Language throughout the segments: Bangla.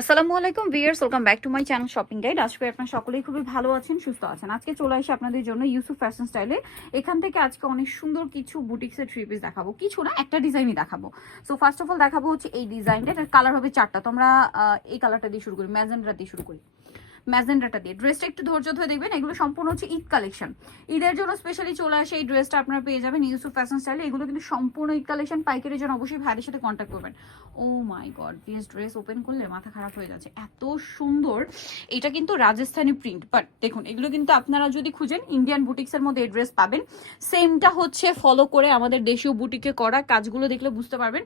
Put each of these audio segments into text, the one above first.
আসসালামু আলাইকুম viewers, welcome back to my channel shopping guide. আজকে আপনারা সকলেই খুবই ভালো আছেন, সুস্থ আছেন। আজকে চলে আসি আপনাদের জন্য ইউসুফ ফ্যাশন স্টাইলে। এখান থেকে আজকে অনেক সুন্দর কিছু বুটিক্সের থ্রি পিস দেখাবো, কিছু না একটা ডিজাইনই দেখাবো। সো ফার্স্ট অফ অল দেখাবো হচ্ছে এই ডিজাইনটা। এটার কালার হবে চারটা। তো আমরা এই কালারটা দিয়ে শুরু করি, ম্যাজেন্ডা দিয়ে শুরু করি। ম্যাজেন্ডাটা দিয়ে ড্রেসটা একটু ধৈর্য ধরে দেখবেন, এগুলো সম্পূর্ণ হচ্ছে ঈদ কালেকশন। ঈদের জন্য স্পেশালি চলে আসে এই ড্রেসটা আপনারা পেয়ে যাবেন ইউসুফ ফ্যাশন স্টাইলে। এগুলো কিন্তু সম্পূর্ণ ঈদ কালেকশন। পাইকারির জন্য অবশ্যই ভাইয়ের সাথে কন্ট্যাক্ট করবেন। ও মাই গড, পিএস ড্রেস ওপেন করলে মাথা খারাপ হয়ে যাচ্ছে, এত সুন্দর। এটা কিন্তু রাজস্থানি প্রিন্ট, বাট দেখুন এগুলো কিন্তু আপনারা যদি খুঁজেন ইন্ডিয়ান বুটিক্সের মধ্যে এই ড্রেস পাবেন। সেমটা হচ্ছে ফলো করে আমাদের দেশীয় বুটিকে করা, কাজগুলো দেখলে বুঝতে পারবেন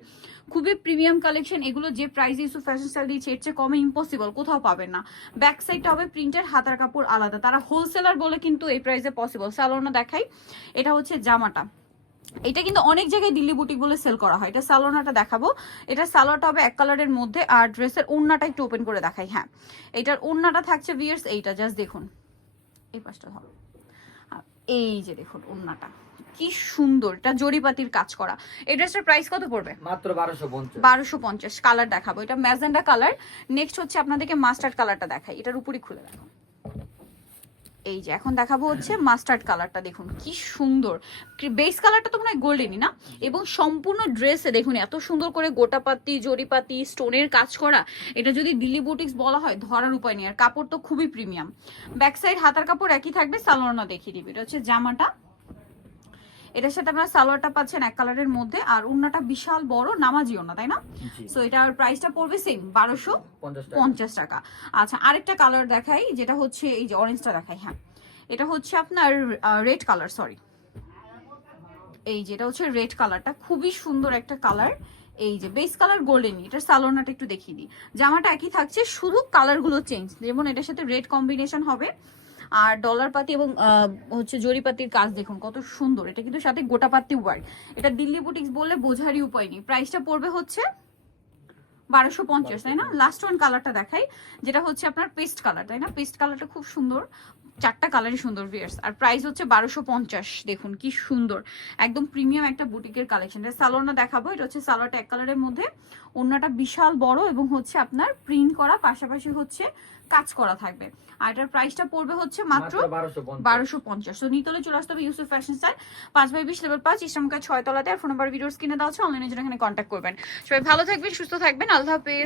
খুবই প্রিমিয়াম কালেকশন। এগুলো যে প্রাইস ইউসুফ ফ্যাশন স্টাইল দিচ্ছে এর চেয়ে কমে ইম্পসিবল, কোথাও পাবেন না। ব্যাক সাইডটা হবে প্রিন্টের, হাতার কাপড় আলাদা। তারা হোলসেলার বলে কিন্তু এই প্রাইসে পসিবল। সালোয়ারটা দেখাই, এটা হচ্ছে জামাটা। এটা কিন্তু অনেক জায়গায় দিল্লি বুটিক বলে সেল করা হয়। এটা সালোয়ারটা দেখাবো। এটা সালোয়ারটা হবে এক কালারের মধ্যে, আর ড্রেসের ওড়নাটা একটু ওপেন করে দেখাই। হ্যাঁ, এটার ওড়নাটা থাকছে ভিউয়ার্স এইটা, জাস্ট দেখুন এই পাশটা হবে। এই যে দেখুন ওড়নাটা কি সুন্দর, এটা জরিপাতির কাজ করা। এই ড্রেসটার প্রাইস কত পড়বে? মাত্র 1250। 1250। কালার দেখাবো, এটা ম্যাজেন্ডা কালার। নেক্সট হচ্ছে আপনাদেরকে মাস্টার্ড কালারটা দেখাই, এটার উপরই খুলে দেখো। এই যে এখন দেখাবো হচ্ছে মাস্টার্ড কালারটা, দেখুন কি সুন্দর। বেস কালারটা তো মনে হয় গোল্ডেনই না, এবং সম্পূর্ণ ড্রেসে দেখুন এত সুন্দর করে গোটাপাতি জরিপাতি স্টোনের কাজ করা। এটা যদি দিল্লি বুটিক্স বলা হয় ধরার উপায় নেই। আর কাপড় তো খুবই প্রিমিয়াম। ব্যাক সাইড হাতার কাপড় একই থাকবে, সালোয়ারটা দেখিয়ে দিবে। এটা হচ্ছে জামাটা, এটার সাথে আপনারা সালোয়ারটা পাচ্ছেন এক কালারের মধ্যে, আর ওড়নাটা বিশাল বড় নামাজি ওড়না, তাই না? সো এটার প্রাইসটা পড়বে সেম 1250 টাকা। আচ্ছা, আরেকটা কালার দেখাই, যেটা হচ্ছে এই যে অরেঞ্জটা দেখাই। হ্যাঁ, এটা হচ্ছে আপনার রেড কালার, সরি এই যেটা হচ্ছে রেড কালারটা, খুবই সুন্দর একটা কালার। এই যে বেস কালার গোল্ডেন, এটার সালোয়ারটা একটু দেখিয়ে দিই। জামাটা একই থাকছে, শুধু কালারগুলো চেঞ্জ। যেমন এটার সাথে রেড কম্বিনেশন হবে, আর ডলার পাতি এবং হচ্ছে জরিপাতির কাজ দেখুন কত সুন্দর। এটা কিন্তু সাথে গোটাপাতি ওয়ার্ক। এটা দিল্লি বুটিক্স বললে বোঝারই উপায় নেই। প্রাইসটা পড়বে হচ্ছে 1250, তাই না? লাস্ট ওয়ান কালারটা দেখাই, যেটা হচ্ছে আপনার পেস্ট কালার, তাই না? পেস্ট কালারটা খুব সুন্দর, চারটা কালারই সুন্দর ভিউয়ার্স। আর প্রাইস হচ্ছে 1250। দেখুন কি সুন্দর, একদম প্রিমিয়াম একটা বুটিকের কালেকশন। এটা সালোয়ারটা দেখাবো, এটা হচ্ছে সালোয়ারটা এক কালারের মধ্যে, ওড়নাটা বিশাল বড় এবং হচ্ছে আপনার প্রিন্ট করা, পাশাপাশি হচ্ছে কাজ করা থাকবে। আর এটার প্রাইসটা পড়বে হচ্ছে মাত্র 1250। তো নিতলে চলে আসতে হবে ইউসুফ ফ্যাশন স্টাইল, 5/20 লেভেল 5, ইসলামকা 6 তলাতে। আর ফোন নাম্বার ভিডিওস কিনে দেওয়া আছে, অনলাইনে জন্য এখানে কন্ট্যাক্ট করবেন। সবাই ভালো থাকবেন, সুস্থ থাকবেন, আল্লাহ হাফেজ।